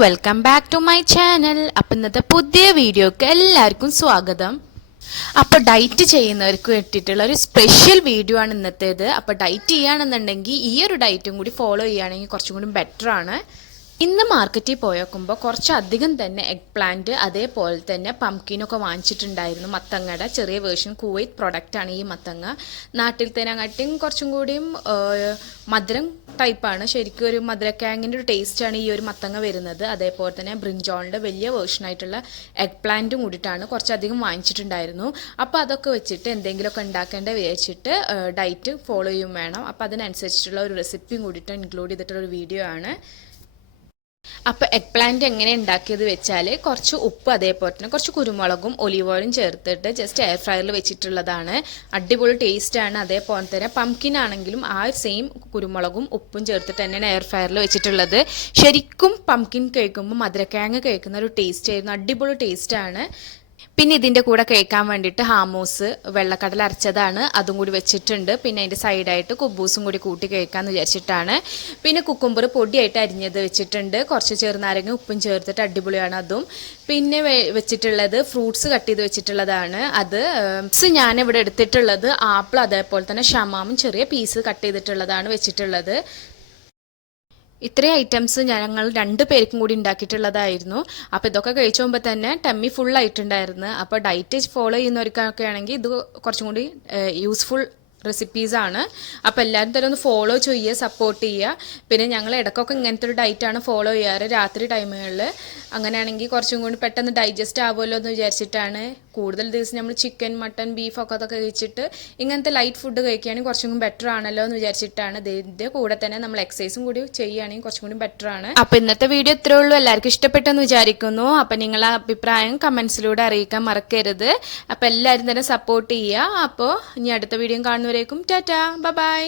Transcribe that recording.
Welcome back to my channel അപ്പം ഇന്നത്തെ പുതിയ വീഡിയോക്ക് എല്ലാവർക്കും സ്വാഗതം. അപ്പോൾ ഡയറ്റ് ചെയ്യുന്നവർക്ക് വേണ്ടിയിട്ടുള്ള ഒരു സ്പെഷ്യൽ വീഡിയോ ആണ് ഇന്നത്തേത്. അപ്പോൾ ഡയറ്റ് ചെയ്യുകയാണെന്നുണ്ടെങ്കിൽ ഈ ഒരു ഡയറ്റും കൂടി ഫോളോ ചെയ്യുകയാണെങ്കിൽ കുറച്ചും കൂടി ബെറ്റർ ആണ്. ഇന്ന് മാർക്കറ്റിൽ പോയേക്കുമ്പോൾ കുറച്ചധികം തന്നെ എഗ് പ്ലാന്റ് അതേപോലെ തന്നെ പംകിനൊക്കെ വാങ്ങിച്ചിട്ടുണ്ടായിരുന്നു മത്തങ്ങയുടെ ചെറിയ വേർഷൻ കുവൈറ്റ് പ്രൊഡക്റ്റാണ് ഈ മത്തങ്ങ. നാട്ടിൽ തന്നെ തേനാങ്ങാട്ടിയും കുറച്ചും കൂടിയും മധുരം ടൈപ്പാണ് ശരിക്കും ഒരു മധുരക്കാങ്ങിന്റെ ഒരു ടേസ്റ്റാണ് ഈ ഒരു മത്തങ്ങ വരുന്നത്. അതേപോലെ തന്നെ ബ്രിഞ്ചോളിന്റെ വലിയ വേർഷനായിട്ടുള്ള എഗ് പ്ലാന്റും കൂടിയിട്ടാണ് കുറച്ചധികം വാങ്ങിച്ചിട്ടുണ്ടായിരുന്നു. അപ്പോൾ അതൊക്കെ വെച്ചിട്ട് എന്തെങ്കിലുമൊക്കെ ഉണ്ടാക്കേണ്ട വിചാരിച്ചിട്ട് ഡയറ്റ് ഫോളോ ചെയ്യും വേണം. അപ്പോൾ അതിനനുസരിച്ചിട്ടുള്ള ഒരു റെസിപ്പിയും കൂടിയിട്ട് ഇൻക്ലൂഡ് ചെയ്തിട്ടുള്ള ഒരു വീഡിയോ ആണ്. അപ്പോൾ എഗ് പ്ലാന്റ് എങ്ങനെ ഉണ്ടാക്കിയത് വെച്ചാൽ കുറച്ച് ഉപ്പ് അതേപോലെ തന്നെ കുറച്ച് കുരുമുളകും ഒലിവ് ഓയിലും ചേർത്തിട്ട് ജസ്റ്റ് എയർ ഫ്രയറിൽ വെച്ചിട്ടുള്ളതാണ്. അടിപൊളി ടേസ്റ്റാണ് അതേപോലെ തന്നെ പംകിൻ ആണെങ്കിലും ആ സെയിം കുരുമുളകും ഉപ്പും ചേർത്തിട്ട് തന്നെയാണ് എയർ ഫ്രയറിൽ വെച്ചിട്ടുള്ളത്. ശരിക്കും പംകിൻ കഴിക്കുമ്പോൾ മധുരക്കിഴങ്ങ് കഴിക്കുന്ന ഒരു ടേസ്റ്റ് ആയിരുന്നു. അടിപൊളി ടേസ്റ്റാണ് പിന്നെ ഇതിന്റെ കൂടെ കഴിക്കാൻ വേണ്ടിയിട്ട് ഹാമോസ് വെള്ളക്കടൽ അരച്ചതാണ് അതും കൂടി വെച്ചിട്ടുണ്ട്. പിന്നെ അതിന്റെ സൈഡായിട്ട് കുബൂസും കൂടി കൂട്ടി കഴിക്കാമെന്ന് വിചാരിച്ചിട്ടാണ്. പിന്നെ കുക്കുംബർ പൊടിയായിട്ട് അരിഞ്ഞത് വെച്ചിട്ടുണ്ട്. കുറച്ച് ചെറുനാരങ്ങ ഉപ്പും ചേർത്തിട്ട് അടിപൊളിയാണ് അതും. പിന്നെ വെച്ചിട്ടുള്ളത് ഫ്രൂട്ട്സ് കട്ട് ചെയ്ത് വെച്ചിട്ടുള്ളതാണ് അത്. ഞാനിവിടെ എടുത്തിട്ടുള്ളത് ആപ്പിൾ അതേപോലെ തന്നെ ഷമാമും ചെറിയ പീസ് കട്ട് ചെയ്തിട്ടുള്ളതാണ് വെച്ചിട്ടുള്ളത്. ഇത്രയും ഐറ്റംസ് ഞങ്ങൾ രണ്ട് പേർക്കും കൂടി ഉണ്ടാക്കിയിട്ടുള്ളതായിരുന്നു. അപ്പോൾ ഇതൊക്കെ കഴിച്ചു പോകുമ്പോൾ തന്നെ ടമ്മി ഫുൾ ആയിട്ടുണ്ടായിരുന്നു. അപ്പോൾ ഡയറ്റ് ഫോളോ ചെയ്യുന്നവർക്കൊക്കെ ആണെങ്കിൽ ഇത് കുറച്ചും കൂടി യൂസ്ഫുൾ റെസിപ്പീസാണ് അപ്പോൾ എല്ലാവരും തന്നെ ഒന്ന് ഫോളോ ചെയ്യുക സപ്പോർട്ട് ചെയ്യുക. പിന്നെ ഞങ്ങൾ ഇടയ്ക്കൊക്കെ ഇങ്ങനത്തെ ഒരു ഡയറ്റാണ് ഫോളോ ചെയ്യാറ് രാത്രി ടൈമുകളിൽ അങ്ങനെയാണെങ്കിൽ കുറച്ചും കൂടി പെട്ടെന്ന് ഡൈജസ്റ്റ് ആവുമല്ലോ എന്ന് വിചാരിച്ചിട്ടാണ് കൂടുതൽ ദിവസം നമ്മൾ ചിക്കൻ മട്ടൺ ഒക്കെ അതൊക്കെ കഴിച്ചിട്ട് ഇങ്ങനത്തെ ലൈറ്റ് ഫുഡ് കഴിക്കുകയാണെങ്കിൽ കുറച്ചും കൂടി ബെറ്റർ ആണല്ലോ എന്ന് വിചാരിച്ചിട്ടാണ് ഇതിന്റെ കൂടെ തന്നെ നമ്മൾ എക്സസൈസും കൂടി ചെയ്യുകയാണെങ്കിൽ കുറച്ചും കൂടി ബെറ്റർ ആണ്. അപ്പോൾ ഇന്നത്തെ വീഡിയോ ഇത്രേ ഉള്ളൂ. എല്ലാവർക്കും ഇഷ്ടപ്പെട്ടെന്ന് വിചാരിക്കുന്നു. അപ്പോൾ നിങ്ങളെ അഭിപ്രായം കമൻസിലൂടെ അറിയിക്കാൻ മറക്കരുത്. അപ്പോൾ എല്ലാവരും തന്നെ സപ്പോർട്ട് ചെയ്യുക. അപ്പോൾ ഇനി അടുത്ത വീഡിയോ കാണുന്നവരേക്കും ടാറ്റാ. Bye bye